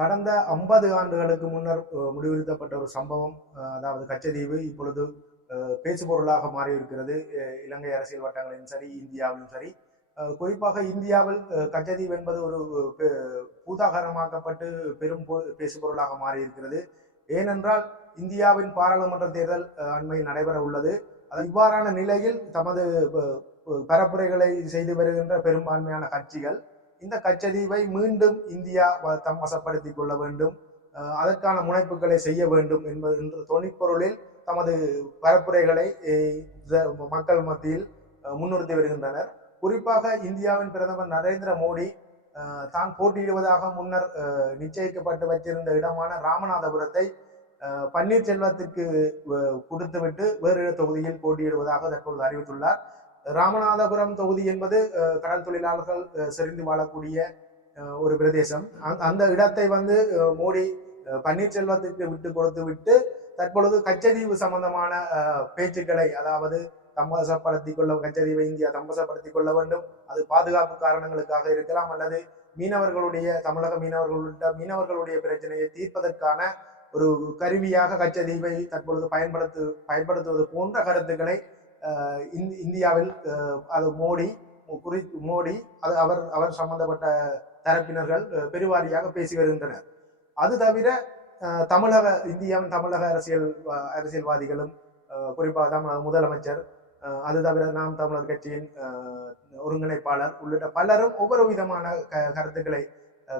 கடந்த 50 ஆண்டுகளுக்கு முன்னர் முடிவுறுத்தப்பட்ட ஒரு சம்பவம், அதாவது கச்சதீவு இப்பொழுது பேசுபொருளாக மாறியிருக்கிறது. இலங்கை அரசியல் வட்டங்களிலும் சரி, இந்தியாவிலும் சரி. குறிப்பாக இந்தியாவில் கச்சதீவு என்பது ஒரு பூதாகரமாக்கப்பட்டு பெரும் பேசுபொருளாக மாறியிருக்கிறது. ஏனென்றால் இந்தியாவின் பாராளுமன்ற தேர்தல் அண்மையில் நடைபெற உள்ளது. இவ்வாறான நிலையில் தமது பரப்புரைகளை செய்து வருகின்ற பெரும்பான்மையான கட்சிகள் இந்த கச்சதீவை மீண்டும் இந்தியா தம் வசப்படுத்திக் கொள்ள வேண்டும், அதற்கான முனைப்புகளை செய்ய வேண்டும் என்ற தொனிப்பொருளில் தமது பரப்புரைகளை மக்கள் மத்தியில் முன்னிறுத்தி வருகின்றனர். குறிப்பாக இந்தியாவின் பிரதமர் நரேந்திர மோடி தான் போட்டியிடுவதாக முன்னர் நிச்சயிக்கப்பட்டு வச்சிருந்த இடமான ராமநாதபுரத்தை பன்னீர்செல்வத்திற்கு கொடுத்துவிட்டு வேறு தொகுதியில் போட்டியிடுவதாக தற்பொழுது அறிவித்துள்ளார். ராமநாதபுரம் தொகுதி என்பது கடல் தொழிலாளர்கள் செறிந்து வாழக்கூடிய ஒரு பிரதேசம். அந்த இடத்தை மோடி பன்னீர்செல்வத்திற்கு விட்டு கொடுத்து விட்டு தற்பொழுது கச்சதீவு சம்பந்தமான பேச்சுக்களை, அதாவது தம்பசப்படுத்திக் கொள்ள, கச்சதீவை இந்தியா தம்பசப்படுத்திக் கொள்ள வேண்டும், அது பாதுகாப்பு காரணங்களுக்காக இருக்கலாம், அல்லது மீனவர்களுடைய, தமிழக மீனவர்களுடைய பிரச்சனையை தீர்ப்பதற்கான ஒரு கருவியாக கச்சதீவை தற்பொழுது பயன்படுத்துவது போன்ற கருத்துக்களை இந்தியாவில் அது மோடி அது அவர் சம்பந்தப்பட்ட தரப்பினர்கள் பெருவாரியாக பேசி வருகின்றனர். அது தவிர இந்தியாவின் தமிழக அரசியல்வாதிகளும், குறிப்பாக தமிழக முதலமைச்சர், அது தவிர நாம் தமிழர் கட்சியின் ஒருங்கிணைப்பாளர் உள்ளிட்ட பலரும் ஒவ்வொரு விதமான கருத்துக்களை,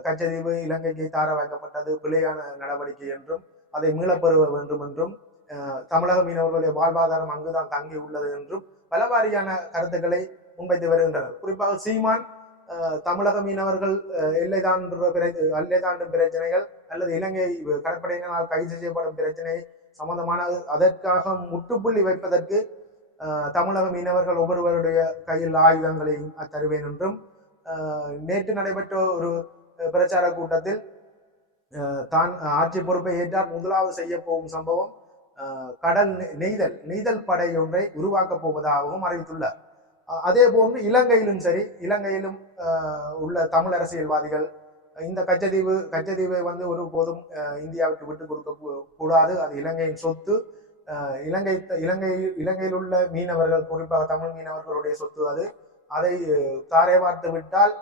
கச்சதீவு இலங்கைக்கு தார வைக்கப்பட்டது பிழையான நடவடிக்கை என்றும், அதை மீளப்பெறுவ வேண்டும் என்றும், தமிழக மீனவர்களுடைய வாழ்வாதாரம் அங்குதான் தங்கி உள்ளது என்றும் பலவாரியான கருத்துக்களை முன்வைத்து வருகின்றனர். குறிப்பாக சீமான் தமிழக மீனவர்கள் எல்லை தாண்டும் பிரச்சனைகள் அல்லது இலங்கை கடற்படையினால் கைது செய்யப்படும் பிரச்சனை சம்பந்தமான அதற்காக முற்றுப்புள்ளி வைப்பதற்கு தமிழக மீனவர்கள் ஒவ்வொருவருடைய கையில் ஆயுதங்களையும் தருவேன் என்றும், நேற்று நடைபெற்ற ஒரு பிரச்சார கூட்டத்தில் தான் ஆட்சி பொறுப்பை ஏற்றால் முதலாவது செய்ய போகும் சம்பவம் கடல் நெய்தல் படை ஒன்றை உருவாக்கப் போவதாகவும் அறிவித்துள்ளார். அதே போன்று இலங்கையிலும் உள்ள தமிழ் அரசியல் இந்த கச்சதீவை ஒரு போதும் இந்தியாவுக்கு விட்டு கொடுக்க கூடாது, அது இலங்கையின் சொத்து, இலங்கையில் உள்ள மீனவர்கள், குறிப்பாக தமிழ் மீனவர்களுடைய சொத்து, அதை தாரை பார்த்து விட்டால்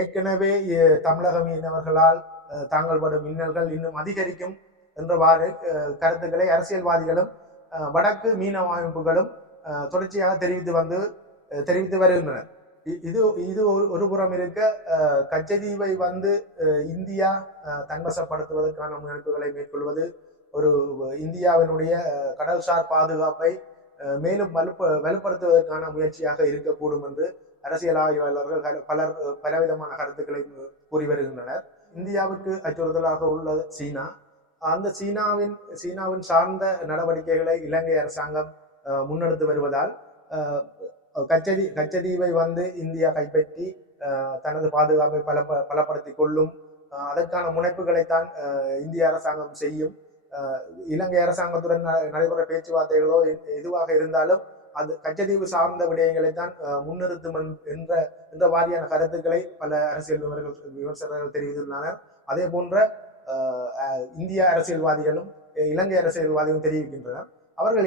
ஏற்கனவே தமிழக மீனவர்களால் தாங்கள் படும் இன்னல்கள் இன்னும் அதிகரிக்கும் என்றவாறு கருத்துக்களை அரசியல்வாதிகளும் வடக்கு மீனவ அமைப்புகளும் தொடர்ச்சியாக தெரிவித்து வருகின்றனர். இது ஒரு புறம் இருக்க, கச்சதீவை இந்தியா தன்வசப்படுத்துவதற்கான முன்னெடுப்புகளை மேற்கொள்வது ஒரு இந்தியாவினுடைய கடல்சார் பாதுகாப்பை மேலும் வலுப்படுத்துவதற்கான முயற்சியாக இருக்கக்கூடும் என்று அரசியல் ஆய்வாளர்கள் பலவிதமான கருத்துக்களை கூறி வருகின்றனர். இந்தியாவுக்கு அச்சுறுத்தலாக உள்ள சீனா, அந்த சீனாவின் சார்ந்த நடவடிக்கைகளை இலங்கை அரசாங்கம் முன்னெடுத்து வருவதால் கச்சதீவை இந்தியா கைப்பற்றி தனது பாதுகாப்பை பலப்படுத்திக் கொள்ளும், அதற்கான முனைப்புகளைத்தான் இந்திய அரசாங்கம் செய்யும். இலங்கை அரசாங்கத்துடன் நடைபெற பேச்சுவார்த்தைகளோ எதுவாக இருந்தாலும் அது கச்சதீவு சார்ந்த விடயங்களைத்தான் முன்னிறுத்தும் என்ற வாரியான கருத்துக்களை பல அரசியல் விமர்சகர்கள் தெரிவித்துள்ளனர். அதே போன்ற இந்திய அரசியல்வாதிகளும் இலங்கை அரசியல்வாதிகளும் தெரிவிக்கின்றனர். அவர்கள்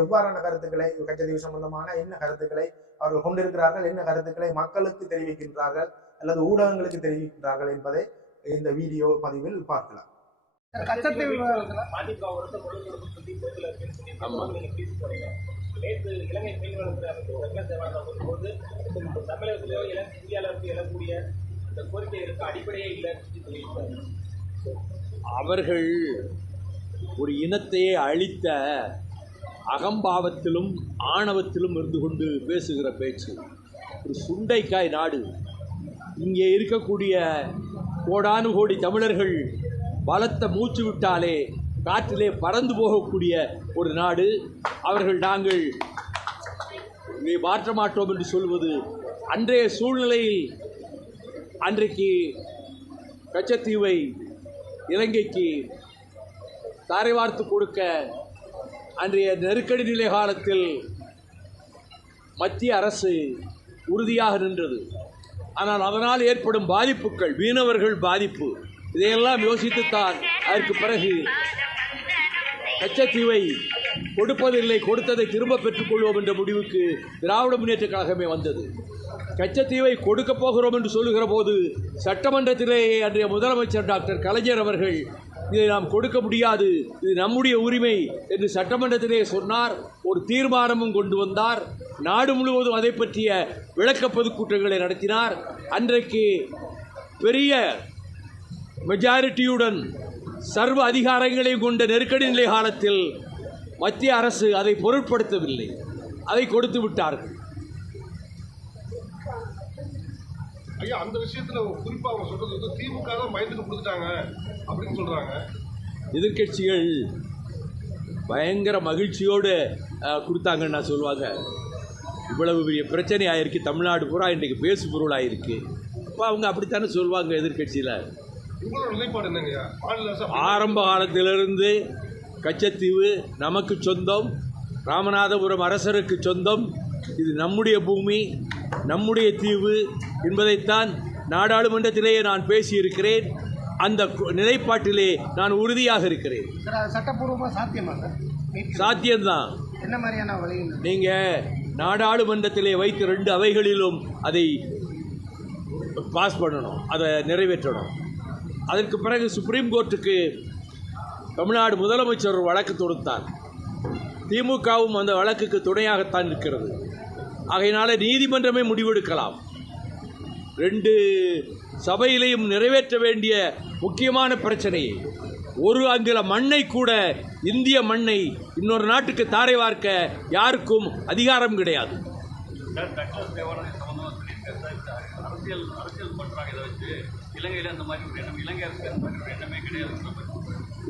எவ்வாறான கருத்துக்களை, கச்சதீவு சம்பந்தமான என்ன கருத்துக்களை அவர்கள் கொண்டிருக்கிறார்கள், என்ன கருத்துக்களை மக்களுக்கு தெரிவிக்கின்றார்கள் அல்லது ஊடகங்களுக்கு தெரிவிக்கின்றார்கள் என்பதை இந்த வீடியோ பதிவில் பார்க்கலாம். நேற்று இலங்கை மீன்வளத்துறை அமைச்சர் போது தமிழகத்திலோ இந்தியாவிலிருந்து எழக்கூடிய அந்த கோரிக்கைகளுக்கு அடிப்படையே இல்லை. அவர்கள் ஒரு இனத்தையே அழித்த அகம்பாவத்திலும் ஆணவத்திலும் இருந்து கொண்டு பேசுகிற பேச்சு. ஒரு சுண்டைக்காய் நாடு. இங்கே இருக்கக்கூடிய கோடானு கோடி தமிழர்கள் பலத்த மூச்சு விட்டாலே காற்றிலே பறந்து போகக்கூடிய ஒரு நாடு. அவர்கள் நாங்கள் இதை மாற்ற மாட்டோம் என்று சொல்வது அன்றைய சூழ்நிலையில் அன்றைக்கு கச்சத்தீவை இலங்கைக்கு தாரை வார்த்து கொடுக்க அன்றைய நெருக்கடி நிலை காலத்தில் மத்திய அரசு உறுதியாக நின்றது. ஆனால் அதனால் ஏற்படும் பாதிப்புகள், மீனவர்கள் பாதிப்பு, இதையெல்லாம் யோசித்துத்தான் அதற்கு பிறகு கச்சத்தீவை கொடுப்பதில்லை, கொடுத்ததை திரும்ப பெற்றுக் கொள்வோம் என்ற முடிவுக்கு திராவிட முன்னேற்ற கழகமே வந்தது. கச்சத்தீவை கொடுக்கப் போகிறோம் என்று சொல்லுகிற போது சட்டமன்றத்திலே அன்றைய முதலமைச்சர் டாக்டர் கலைஞர் அவர்கள் இதை நாம் கொடுக்க முடியாது, இது நம்முடைய உரிமை என்று சட்டமன்றத்திலே சொன்னார். ஒரு தீர்மானமும் கொண்டு வந்தார். நாடு முழுவதும் அதை பற்றிய விளக்க பொதுக்கூட்டங்களை நடத்தினார். அன்றைக்கு பெரிய மெஜாரிட்டியுடன் சர்வ அதிகாரங்களையும் கொண்ட நெருக்கடி நிலை காலத்தில் மத்திய அரசு அதை பொருட்படுத்தவில்லை, அதை கொடுத்து விட்டார்கள். ஐயா, அந்த விஷயத்துல குறிப்பா அவங்க சொல்றது வந்து திமுக தான் பயந்துட்டு கொடுத்துட்டாங்க அப்படின்னு சொல்றாங்க. எதிர்கட்சிகள் பயங்கர மகிழ்ச்சியோடு கொடுத்தாங்கன்னு நான் சொல்லுவாங்க. இவ்வளவு பெரிய பிரச்சனை ஆயிருக்கு, தமிழ்நாடு பூரா இன்றைக்கு பேசு பொருள் ஆயிருக்கு. இப்போ அவங்க அப்படித்தானே சொல்லுவாங்க எதிர்கட்சியில். உங்களோட நிலைப்பாடு என்னங்கய்யா? ஆரம்ப காலத்திலிருந்து கச்சத்தீவு நமக்கு சொந்தம், ராமநாதபுரம் அரசருக்கு சொந்தம், இது நம்முடைய பூமி, நம்முடைய தீவு என்பதைத்தான் நாடாளுமன்றத்திலேயே நான் பேசியிருக்கிறேன். அந்த நிலைப்பாட்டிலே நான் உறுதியாக இருக்கிறேன். சட்டப்பூர்வமாக சாத்தியமாக சாத்தியம்தான். என்ன மாதிரியான வழிகள்? நீங்கள் நாடாளுமன்றத்திலே வைத்து 2 அவைகளிலும் அதை பாஸ் பண்ணணும், அதை நிறைவேற்றணும். அதற்கு பிறகு சுப்ரீம் கோர்ட்டுக்கு தமிழ்நாடு முதலமைச்சர் ஒரு வழக்கு தொடுத்தார். திமுகவும் அந்த வழக்குக்கு துணையாகத்தான் இருக்கிறது. ஆகையினால நீதிமன்றமே முடிவெடுக்கலாம். 2 சபையிலையும் நிறைவேற்ற வேண்டிய முக்கியமான பிரச்சனையை, ஒரு அங்குல மண்ணை கூட, இந்திய மண்ணை இன்னொரு நாட்டுக்கு தாரை வார்க்க யாருக்கும் அதிகாரம் கிடையாது.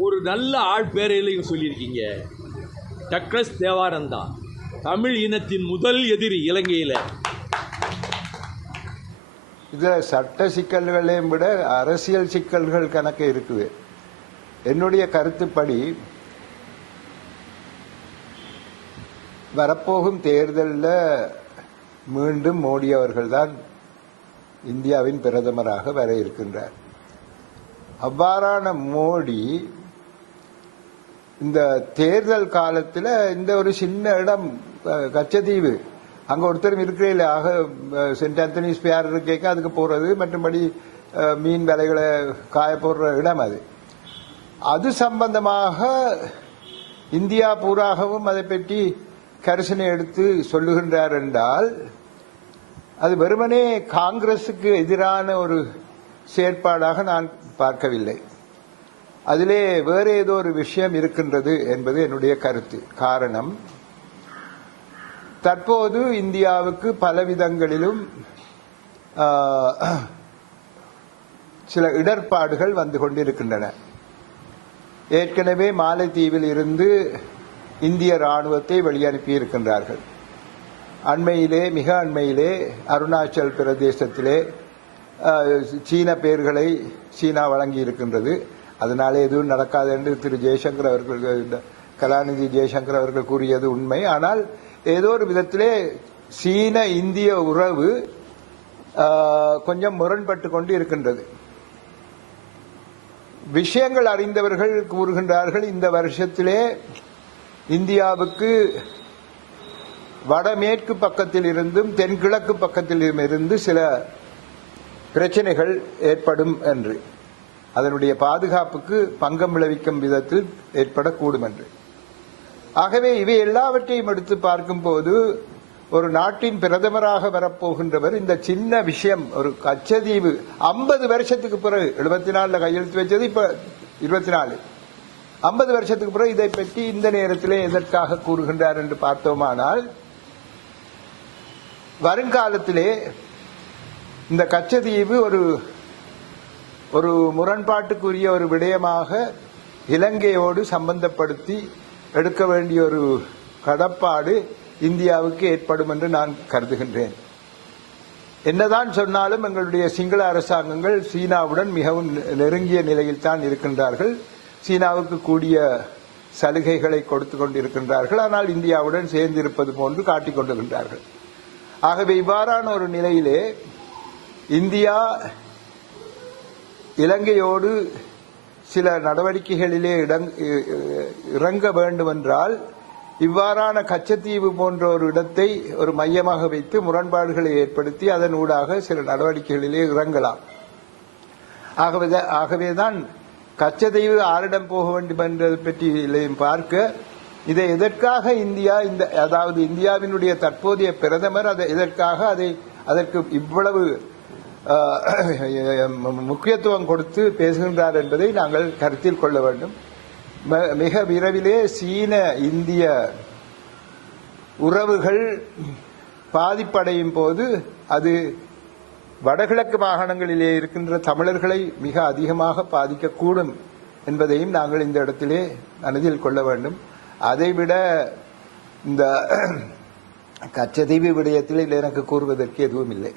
ஒரு நல்ல ஆள் பேரையிலையும் சொல்லியிருக்கீங்க. டக்ளஸ் தேவானந்தா தமிழ் இனத்தின் முதல் எதிரி இலங்கையில். இதில் சட்ட சிக்கல்களையும் விட அரசியல் சிக்கல்கள் கணக்கு இருக்குது. என்னுடைய கருத்துப்படி வரப்போகும் தேர்தலில் மீண்டும் மோடி அவர்கள்தான் இந்தியாவின் பிரதமராக வர இருக்கின்றார். அவ்வாறான மோடி இந்த தேர்தல் காலத்தில் இந்த ஒரு சின்ன இடம் கச்சத்தீவு, அங்கே ஒருத்தரும் இருக்கிற ஆக சென்ட் ஆந்தனிஸ் பியார் கேட்க அதுக்கு போகிறது, மற்றபடி மீன் விலைகளை காய போடுற இடம் அது சம்பந்தமாக இந்தியா பூராகவும் அதை பற்றி கரிசனை எடுத்து சொல்லுகின்றார் என்றால் அது வெறுமனே காங்கிரசுக்கு எதிரான ஒரு செயற்பாடாக நான் பார்க்கவில்லை. அதிலே வேறு ஏதோ ஒரு விஷயம் இருக்கின்றது என்பது என்னுடைய கருத்து. காரணம், தற்போது இந்தியாவுக்கு பலவிதங்களிலும் சில இடர்பாடுகள் வந்து கொண்டிருக்கின்றன. ஏற்கனவே மாலைத்தீவில் இருந்து இந்திய ராணுவத்தை வெளியனுப்பி இருக்கின்றார்கள். மிக அண்மையிலே அருணாச்சல் பிரதேசத்திலே சீன பெயர்களை சீனா வழங்கி இருக்கின்றது. அதனாலே எதுவும் நடக்காது என்று திரு ஜெய்சங்கர் அவர்கள், கலாநிதி ஜெய்சங்கர் அவர்கள் கூறியது உண்மை. ஆனால் ஏதோ ஒரு விதத்திலே சீன இந்திய உறவு கொஞ்சம் முரண்பட்டு கொண்டு இருக்கின்றது. விஷயங்கள் அறிந்தவர்கள் கூறுகின்றார்கள், இந்த வருஷத்திலே இந்தியாவுக்கு வடமேற்கு பக்கத்தில் இருந்தும் தென்கிழக்கு பக்கத்தில் இருந்து சில பிரச்சனைகள் ஏற்படும் என்று, அதனுடைய பாதுகாப்புக்கு பங்கம் விளைவிக்கும் விதத்தில் ஏற்படக்கூடும் என்று. ஆகவே இவை எல்லாவற்றையும் எடுத்து பார்க்கும்போது ஒரு நாட்டின் பிரதமராக வரப்போகின்றவர் இந்த சின்ன விஷயம், ஒரு கச்சதீவு 50 வருஷத்துக்கு பிறகு 74 கையெழுத்து வச்சது, இப்ப 24, 50 வருஷத்துக்கு பிறகு இதை பற்றி இந்த நேரத்திலே எதற்காக கூறுகின்றார் என்று பார்த்தோமானால், வருங்காலத்திலே இந்த கச்சதீவு ஒரு முரண்பாட்டுக்குரிய ஒரு விடயமாக இலங்கையோடு சம்பந்தப்படுத்தி எடுக்க வேண்டிய ஒரு கடப்பாடு இந்தியாவுக்கு ஏற்படும் என்று நான் கருதுகின்றேன். என்னதான் சொன்னாலும் எங்களுடைய சிங்கள அரசாங்கங்கள் சீனாவுடன் மிகவும் நெருங்கிய நிலையில் தான் இருக்கின்றார்கள். சீனாவுக்கு கூடிய சலுகைகளை கொடுத்து கொண்டிருக்கின்றார்கள். ஆனால் இந்தியாவுடன் சேர்ந்திருப்பது போன்று காட்டிக் கொண்டிருக்கின்றார்கள். ஆகவே இவ்வாறான ஒரு நிலையிலே இந்தியா இலங்கையோடு சில நடவடிக்கைகளிலே இறங்க வேண்டுமென்றால் இவ்வாறான கச்சத்தீவு போன்ற ஒரு இடத்தை ஒரு மையமாக வைத்து முரண்பாடுகளை ஏற்படுத்தி அதன் ஊடாக சில நடவடிக்கைகளிலே இறங்கலாம். ஆகவேதான் கச்சத்தீவு ஆரிடம் போக வேண்டும் என்பதை பற்றி பார்க்க இதை எதற்காக இந்தியா அதாவது இந்தியாவினுடைய தற்போதைய பிரதமர் எதற்காக அதற்கு இவ்வளவு முக்கியத்துவம் கொடுத்து பேசுகின்றார் என்பதை நாங்கள் கருத்தில் கொள்ள வேண்டும். மிக விரைவிலே சீன இந்திய உறவுகள் பாதிப்படையும் போது அது வடகிழக்கு மாகாணங்களிலே இருக்கின்ற தமிழர்களை மிக அதிகமாக பாதிக்கக்கூடும் என்பதையும் நாங்கள் இந்த இடத்திலே மனதில் கொள்ள வேண்டும். அதைவிட இந்த கச்சத்தீவு விடயத்தில் எனக்கு கூறுவதற்கு எதுவும் இல்லை.